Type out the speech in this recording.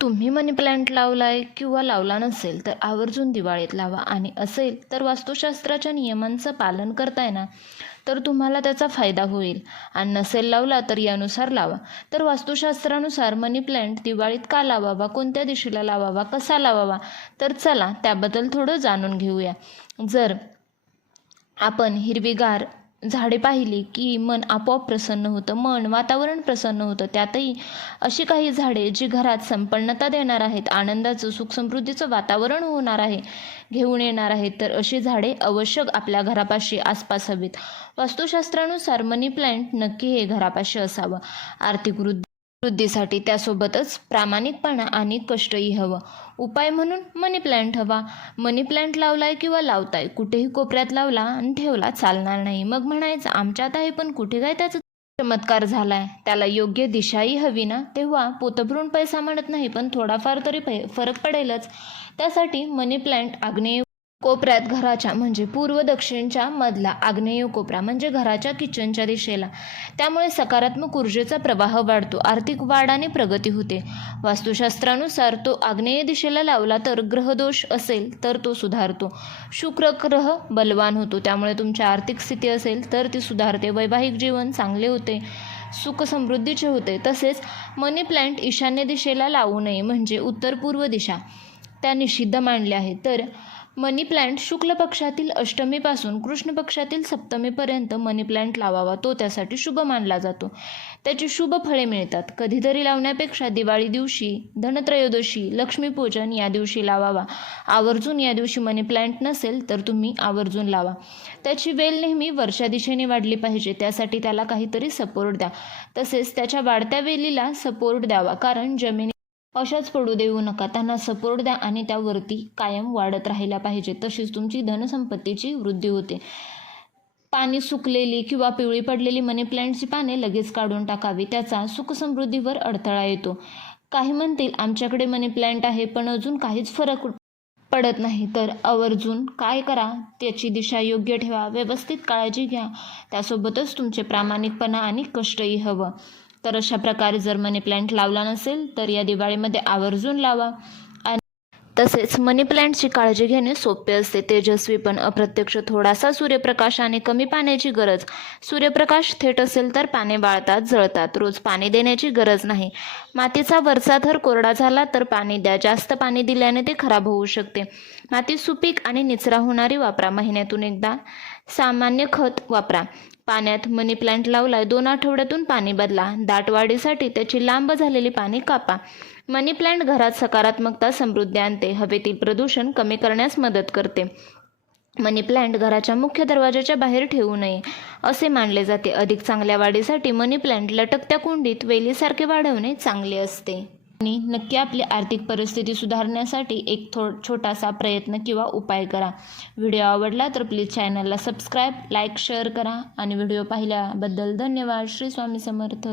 तुम्ही मनी प्लॅन्ट लावलाय किंवा लावला नसेल तर आवर्जून दिवाळीत लावा. आणि असेल तर वास्तुशास्त्राच्या नियमांचं पालन करताय ना तर तुम्हाला त्याचा फायदा होईल. आणि नसेल लावला तर यानुसार लावा. तर वास्तुशास्त्रानुसार मनी प्लॅन्ट दिवाळीत का लावावा कोणत्या दिशेला लावावा कसा लावावा तर चला त्याबद्दल थोडं जाणून घेऊया. जर आपण हिरवीगार झाडे पाहिली की मन आपोआप प्रसन्न होतं मन वातावरण प्रसन्न होतं. त्यातही अशी काही झाडे जी घरात संपन्नता देणार आहेत आनंदाचं सुखसमृद्धीचं वातावरण होणार आहे घेऊन येणार आहेत तर अशी झाडे आवश्यक आपल्या घरापाशी आसपास हवीत. वास्तुशास्त्रानुसार मनी प्लॅन्ट नक्की हे घरापाशी असावं. आर्थिक वृद्धी वृद्धीसाठी त्यासोबतच प्रामाणिकपणा आणि कष्टही हवं. उपाय म्हणून मनी प्लांट हवा. मनी प्लांट लावलाय किंवा लावताय कुठेही कोपऱ्यात लावला आणि ठेवला चालणार नाही. मग म्हणायचं आमच्यात आहे पण कुठे काय त्याचं चमत्कार झालाय? त्याला योग्य दिशाही हवी ना? तेव्हा पोतभरून पैसा म्हणत नाही पण थोडाफार तरी पै फरक पडेलच. त्यासाठी मनी प्लांट आग्नेय कोपऱ्यात घराच्या म्हणजे पूर्व दक्षिणच्या मधला आग्नेय कोपरा म्हणजे घराच्या किचनच्या दिशेला. त्यामुळे सकारात्मक ऊर्जेचा प्रवाह वाढतो आर्थिक वाढ आणि प्रगती होते. वास्तुशास्त्रानुसार तो आग्नेय दिशेला लावला तर ग्रहदोष असेल तर तो सुधारतो. शुक्र ग्रह बलवान होतो त्यामुळे तुमची आर्थिक स्थिती असेल तर ती सुधारते. वैवाहिक जीवन चांगले होते सुख समृद्धीचे होते. तसेच मनी प्लॅन्ट ईशान्य दिशेला लावू नये म्हणजे उत्तर पूर्व दिशा. त्या निषिद्ध मानल्या आहेत. तर मनी प्लांट शुक्ल पक्षातील अष्टमीपासून कृष्ण पक्षातील सप्तमीपर्यंत मनी प्लांट लावावा तो त्यासाठी शुभ मानला जातो. त्याची शुभ फळे मिळतात. कधीतरी लावण्यापेक्षा दिवाळी दिवशी धनत्रयोदशी लक्ष्मीपूजन या दिवशी लावावा. आवर्जून या दिवशी मनी प्लांट नसेल तर तुम्ही आवर्जून लावा. त्याची वेल नेहमी वर्षा दिशेने वाढली पाहिजे त्यासाठी त्याला काहीतरी सपोर्ट द्या. तसेच त्याच्या वाढत्या वेलीला सपोर्ट द्यावा कारण जमिनी अशाच पडू देऊ नका. त्यांना सपोर्ट द्या आणि त्यावरती कायम वाढत राहिल्या पाहिजे. तशीच तुमची धनसंपत्तीची वृद्धी होते. पाणी सुकलेली किंवा पिवळी पडलेली मनी प्लॅन्टची पाने लगेच काढून टाकावी. त्याचा सुखसमृद्धीवर अडथळा येतो. काही म्हणतील आमच्याकडे मनी प्लॅन्ट आहे पण अजून काहीच फरक पडत नाही. तर आवर्जून काय करा? त्याची दिशा योग्य ठेवा. व्यवस्थित काळजी घ्या. त्यासोबतच तुमचे प्रामाणिकपणा आणि कष्टही हवं. तर अशा प्रकारे जर मनी प्लॅन्ट लावला नसेल तर या दिवाळीमध्ये आवर्जून लावा. आणि तसेच मनी प्लॅन्टची काळजी घेणे सोपे असते. तेजस्वी पण अप्रत्यक्ष थोडासा सूर्यप्रकाश आणि कमी पाण्याची गरज. सूर्यप्रकाश थेट असेल तर पाने वाळतात जळतात. रोज पाणी देण्याची गरज नाही. मातीचा वरचा थर कोरडा झाला तर पाणी द्या. जास्त पाणी दिल्याने ते खराब होऊ शकते. माती सुपीक आणि निचरा होणारी वापरा. महिन्यातून एकदा सामान्य खत वापरा. पाण्यात मनी प्लांट लावला दोन आठवड्यातून पाणी बदला. दाट वाढीसाठी त्याची लांब झालेली पाने कापा. मनी प्लांट घरात सकारात्मकता समृद्धी आणते. हवेतील प्रदूषण कमी करण्यास मदत करते. मनी प्लांट घराच्या मुख्य दरवाजाच्या बाहेर ठेवू नये असे मानले जाते. अधिक चांगल्या वाढीसाठी मनी प्लांट लटकत्या कुंडीत वेलीसारखे वाढवणे चांगले असते. आणि नक्की आपली आर्थिक परिस्थिती सुधारण्यासाठी एक थो छोटासा प्रयत्न किंवा उपाय करा. व्हिडिओ आवडला तर प्लीज चॅनलला सबस्क्राईब लाईक शेअर करा. आणि व्हिडिओ पाहिल्याबद्दल धन्यवाद. श्री स्वामी समर्थ.